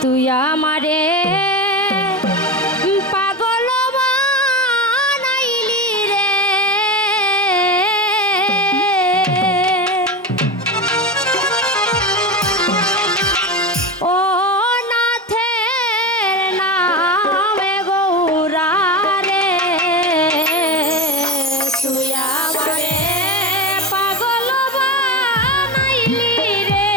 তুই আমারে পাগল বানাইলি রে ও নাথের নামে গৌরা রে তুই আমারে পাগল বানাইলি রে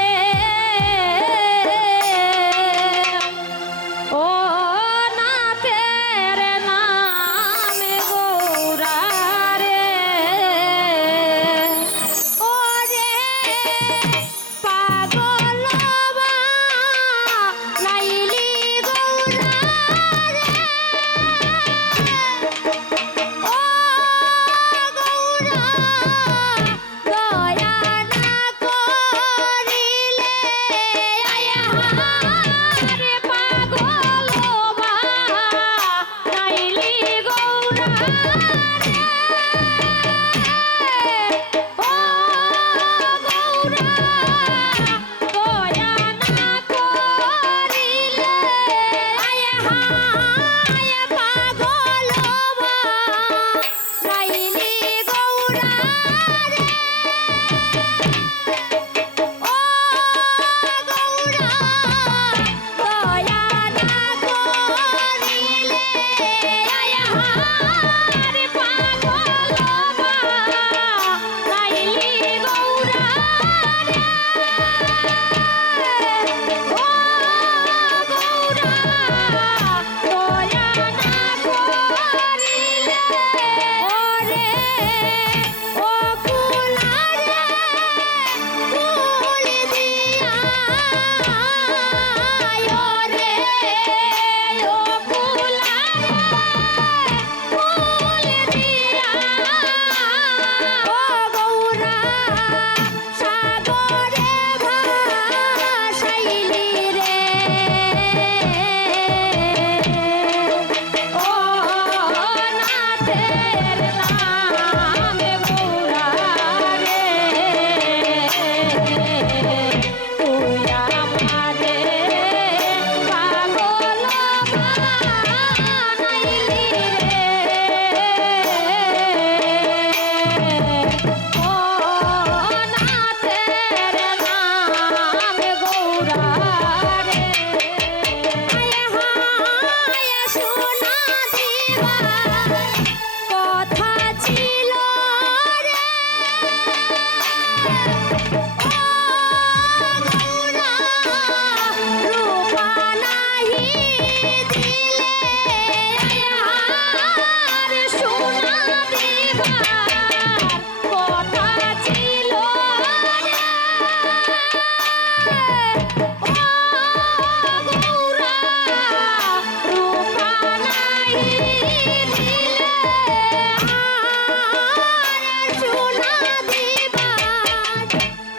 ও নাথের নামে গৌরা রে ও রে পাগল বানাইলি গৌরা রে ও গৌরা দয়া না করিলে আয়া রে পাগল বানাইলি গৌরা রে ও গৌরা দয়া না করিলে আয়া পাগল বানাইলি গৌরা রে ও গৌরা দয়া না করিলে আয়া রে পাগল বানাইলি গৌরা রে ও গৌরা দয়া না করিলে ওরে ও কুলারে কুল দিয়া ওরে ও কুলারে কুল দিয়া ও গৌরা সাগরে ভাসাইলি রে ও নাথের নামে গৌরা রে তুই আমারে পাগল বানাইলি রে ও নাথের নামে গৌরা রে আয়া সোনা দিবা কথা ছিল রে ও গৌরা রূপা নাহি দিলে আয়ার সোনা দিবার কথা ছিল রে ও গৌরা রূপা নাহি দিলে আর সোনা দিবার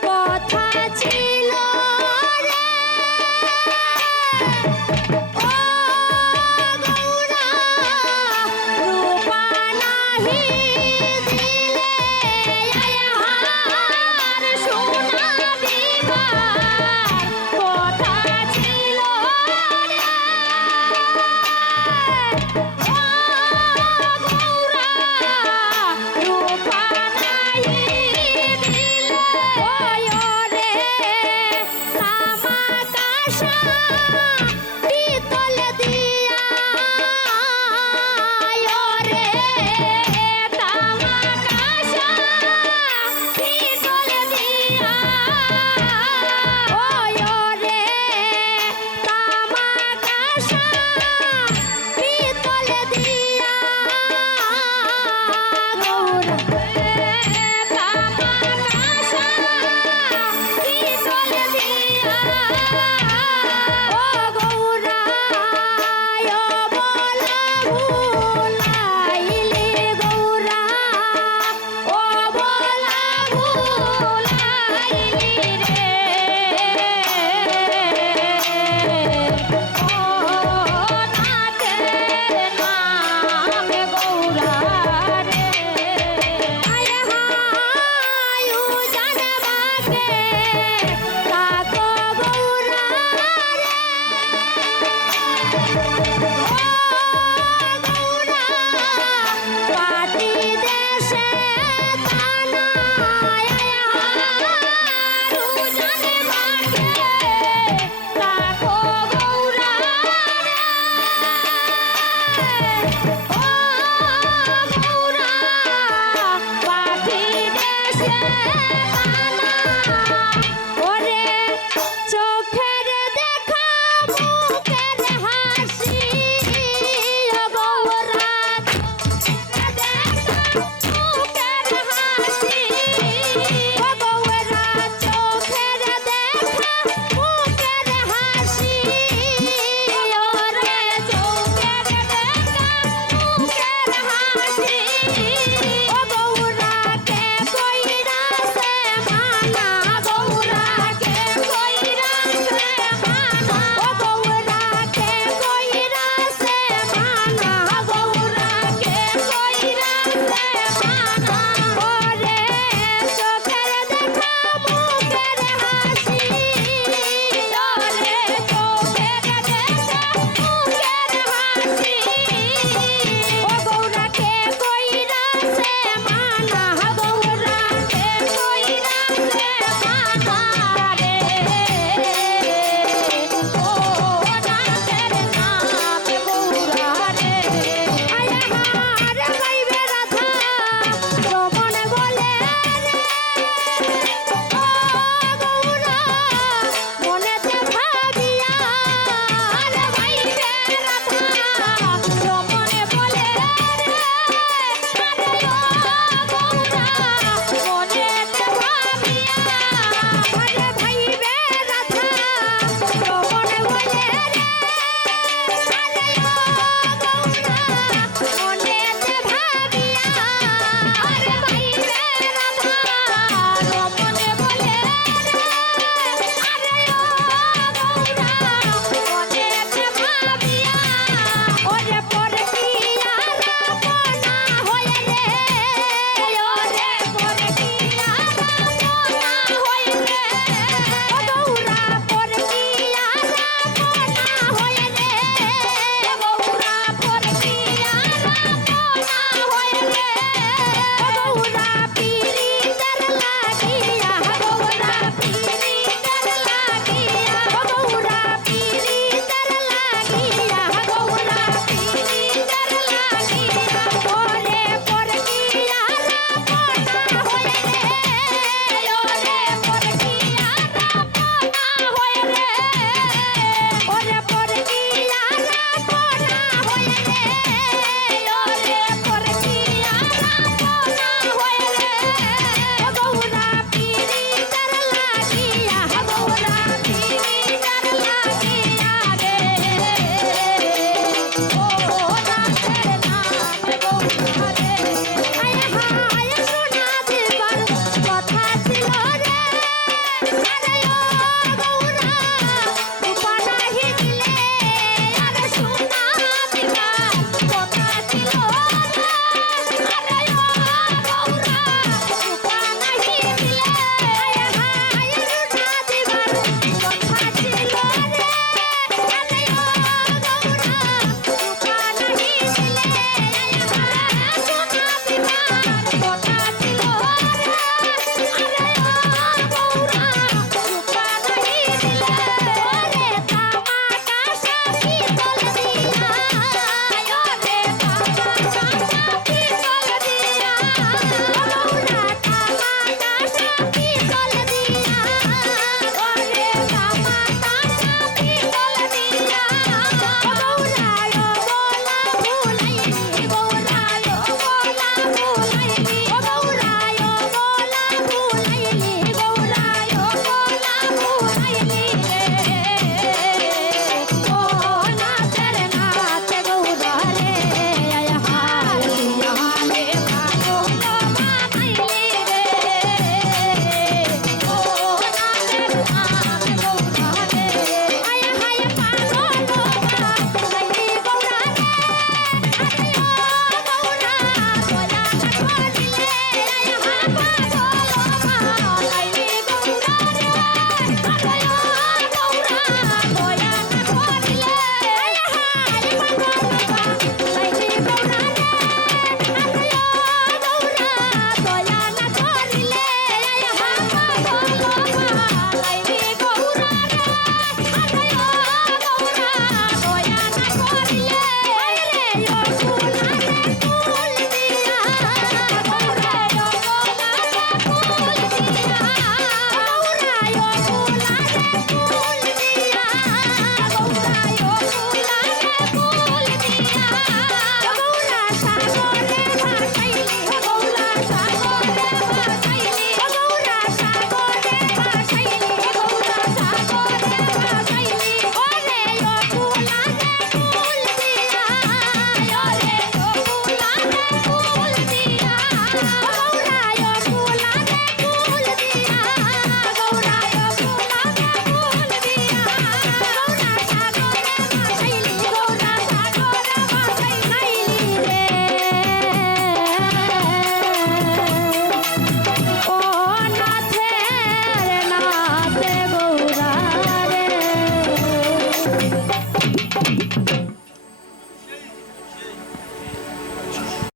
কথা ছিল রে ও গৌরা রূপা নাহি দিলে আয়ার সোনা দিবার কথা ছিল রে ও গৌরা রূপা নাহি দিলে ওরে তামাকাশা